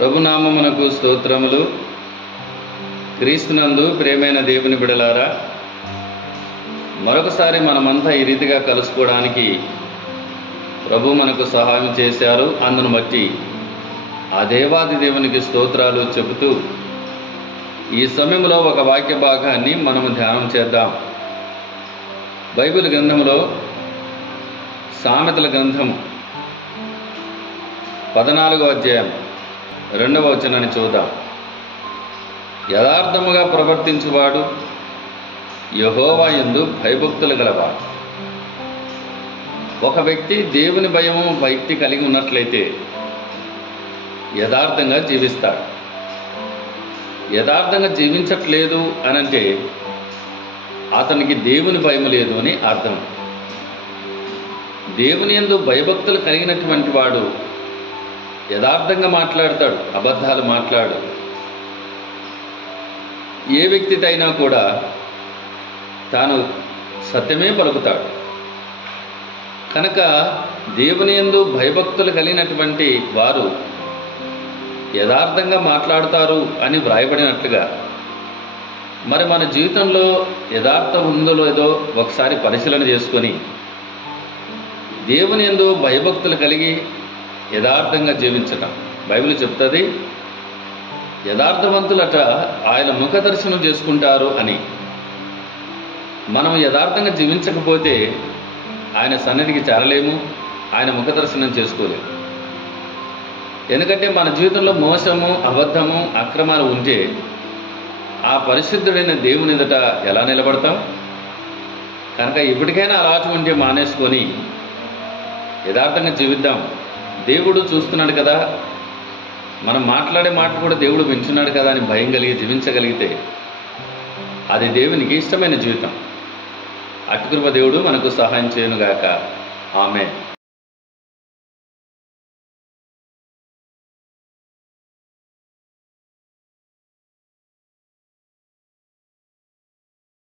ప్రభునామమునకు స్తోత్రములు. క్రీస్తునందు ప్రియమైన దేవుని బిడలారా, మరొకసారి మనమంతా ఈ రీతిగా కలుసుకోవడానికి ప్రభు మనకు సహాయం చేశారు. అందును బట్టి ఆ దేవాది దేవునికి స్తోత్రాలు చెబుతూ ఈ సమయంలో ఒక వాక్య భాగాన్ని మనము ధ్యానం చేద్దాం. బైబిల్ గ్రంథంలో సామెతల గ్రంథం 14వ అధ్యాయం 2వ వచనాన్ని చూద్దాం. యథార్థముగా ప్రవర్తించువాడు యెహోవా యందు భయభక్తులు గలవాడు. ఒక వ్యక్తి దేవుని భయము భక్తి కలిగి ఉన్నట్లయితే యథార్థంగా జీవిస్తాడు. యథార్థంగా జీవించట్లేదు అనంటే అతనికి దేవుని భయం లేదు అని అర్థం. దేవుని యందు భయభక్తులు కలిగినటువంటి వాడు యథార్థంగా మాట్లాడతాడు, అబద్ధాలు మాట్లాడు. ఏ వ్యక్తితో అయినా కూడా తాను సత్యమే పలుకుతాడు. కనుక దేవుని యందు భయభక్తులు కలిగినటువంటి వారు యథార్థంగా మాట్లాడుతారు అని వ్రాయబడినట్లుగా మరి మన జీవితంలో యథార్థం ఉందో లేదో ఒకసారి పరిశీలన చేసుకొని దేవుని యందు భయభక్తులు కలిగి యథార్థంగా జీవించటం. బైబిల్ చెప్తుంది, యథార్థవంతులట ఆయన ముఖ దర్శనం చేసుకుంటారు అని. మనం యథార్థంగా జీవించకపోతే ఆయన సన్నిధికి చేరలేము, ఆయన ముఖ దర్శనం చేసుకోలేము. ఎందుకంటే మన జీవితంలో మోసము, అబద్ధము, అక్రమాలు ఉంటే ఆ పరిశుద్ధుడైన దేవుని ఎదుట ఎలా నిలబడతాం? కనుక ఇప్పటికైనా అలవాటు ఉంటే మానేసుకొని యథార్థంగా జీవిద్దాం. దేవుడు చూస్తున్నాడు కదా, మనం మాట్లాడే మాట కూడా దేవుడు వింటున్నాడు కదా అని భయం కలిగి జీవించగలిగితే అది దేవునికి ఇష్టమైన జీవితం. అటుకృప దేవుడు మనకు సహాయం చేయనుగాక. ఆమేన్.